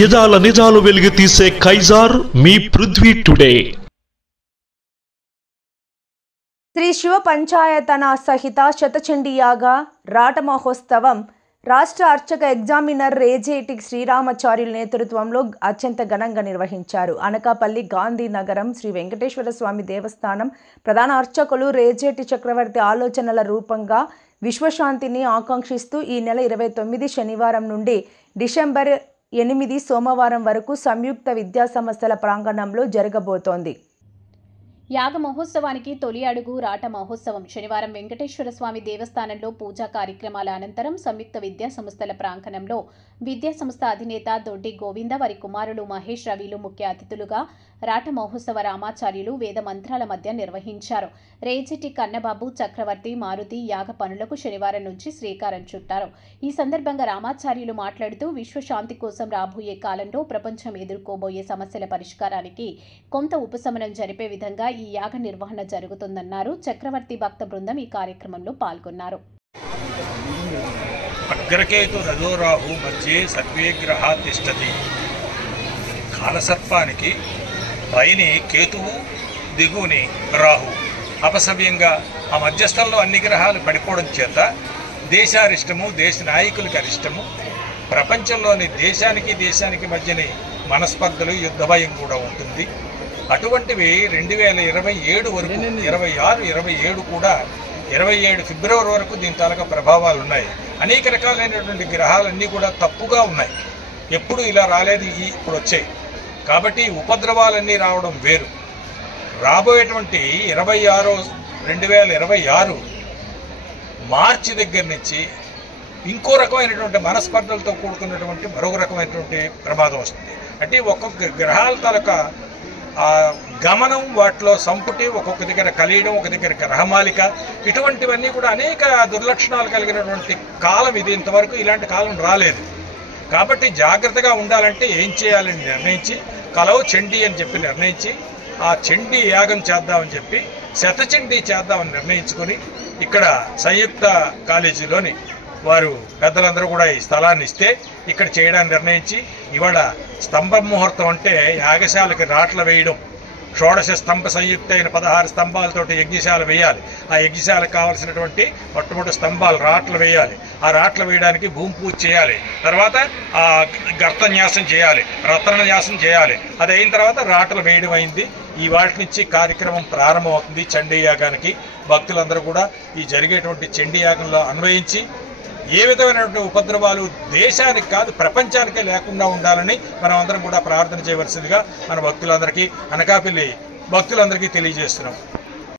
యదాల నిజాలు వెలుగు తీసే కైజార్ మీ పృథ్వీ టుడే. శ్రీ శివ పంచాయతన సహిత శతచండీ యాగ రాట మహోత్సవం రాష్ట్ర అర్చక ఎగ్జామినర్ రేజేటి శ్రీరామాచార్యుల నేతృత్వంలో అత్యంత ఘనంగా నిర్వహించారు. అనకాపల్లి గాంధీ నగరం శ్రీ వెంకటేశ్వర స్వామి దేవస్థానం ప్రధాన అర్చకులు రేజేటి చక్రవర్తి ఆలోచనల రూపంగా విశ్వశాంతిని ఆకాంక్షిస్తూ ఈ నెల 29 శనివారం నుండి డిసెంబర్ 8 సోమవారం వరకు సంయుక్త విద్యా సంస్థల ప్రాంగణంలో జరగబోతోంది. యాగ మహోత్సవానికి తొలి అడుగు రాట మహోత్సవం శనివారం వెంకటేశ్వర స్వామి దేవస్థానంలో పూజా కార్యక్రమాల అనంతరం సంయుక్త విద్యా సంస్థల ప్రాంగణంలో విద్యా సంస్థ అధినేత దొడ్డి గోవింద వారి కుమారులు మహేష్ రవిలు ముఖ్య అతిథులుగా రాట మహోత్సవ రామాచార్యులు వేద మంత్రాల మధ్య నిర్వహించారు. రేజెటి కన్నబాబు చక్రవర్తి మారుతి యాగ పనులకు శనివారం నుంచి శ్రీకారం చుట్టారు. ఈ సందర్భంగా రామాచార్యులు మాట్లాడుతూ విశ్వశాంతి కోసం రాబోయే కాలంలో ప్రపంచం ఎదుర్కోబోయే సమస్యల పరిష్కారానికి కొంత ఉపశమనం జరిపే విధంగా ఈ యాగ నిర్వహణ జరుగుతుందన్నారు. చక్రవర్తి భక్త బృందం ఈ కార్యక్రమంలో పాల్గొన్నారు. అగ్రకేతు రజోరాహు మధ్య సర్వేగ్రహ తిష్టతి. కాలసర్పానికి పైని కేతువు దిగువని రాహు అపసవ్యంగా ఆ మధ్యస్థంలో అన్ని గ్రహాలు పడిపోవడం చేత దేశారిష్టము దేశ నాయకులకి అరిష్టము ప్రపంచంలోని దేశానికి మధ్యని మనస్పర్ధలు యుద్ధ భయం కూడా ఉంటుంది. అటువంటివి 2027 వరకు 26, 27 కూడా 27 ఫిబ్రవరి వరకు దీని తాలూకా ప్రభావాలు ఉన్నాయి. అనేక రకాలైనటువంటి గ్రహాలన్నీ కూడా తప్పుగా ఉన్నాయి. ఎప్పుడు ఇలా రాలేదు, ఇప్పుడు వచ్చాయి. కాబట్టి ఉపద్రవాలన్నీ రావడం వేరు. రాబోయేటువంటి 2026 మార్చి దగ్గర నుంచి ఇంకో రకమైనటువంటి మనస్పర్ధలతో కూడుకున్నటువంటి మరొక రకమైనటువంటి ప్రమాదం వస్తుంది. అంటే ఒక్కొక్క గ్రహాల తాలూకా గమనం, వాటిలో సంపుటి, ఒక్కొక్క దగ్గర కలియడం, ఒక దగ్గర గ్రహమాలిక, ఇటువంటివన్నీ కూడా అనేక దుర్లక్షణాలు కలిగినటువంటి కాలం ఇది. ఇంతవరకు ఇలాంటి కాలం రాలేదు. కాబట్టి జాగ్రత్తగా ఉండాలంటే ఏం చేయాలని నిర్ణయించి కలవు చండీ అని చెప్పి నిర్ణయించి ఆ చండీ యాగం చేద్దామని చెప్పి శతచండీ చేద్దామని నిర్ణయించుకొని ఇక్కడ సంయుక్త కాలేజీలోని వారు పెద్దలందరూ కూడా ఈ స్థలాన్ని ఇస్తే ఇక్కడ చేయడానికి నిర్ణయించి ఇవాళ స్తంభ ముహూర్తం అంటే యాగశాలకి రాట్ల వేయడం, షోడశ స్తంభ సంయుక్త అయిన 16 స్తంభాలతోటి యజ్ఞశాల వేయాలి. ఆ యజ్ఞశాలకు కావాల్సినటువంటి మొట్టమొదటి స్తంభాలు రాట్లు వేయాలి. ఆ రాట్లు వేయడానికి భూమి పూజ చేయాలి. తర్వాత ఆ గర్తన్యాసం చేయాలి, రత్నన్యాసం చేయాలి. అది అయిన తర్వాత రాట్లు వేయడం అయింది. ఈ వాటి నుంచి కార్యక్రమం ప్రారంభమవుతుంది. చండీ యాగానికి భక్తులందరూ కూడా ఈ జరిగేటువంటి చండీ యాగంలో అన్వయించి ఏ విధమైనటువంటి ఉపద్రవాలు దేశానికి కాదు ప్రపంచానికే లేకుండా ఉండాలని మనం అందరం కూడా ప్రార్థన చేయవలసిందిగా మన భక్తులందరికీ, అనకాపల్లి భక్తులందరికీ తెలియజేస్తున్నాం.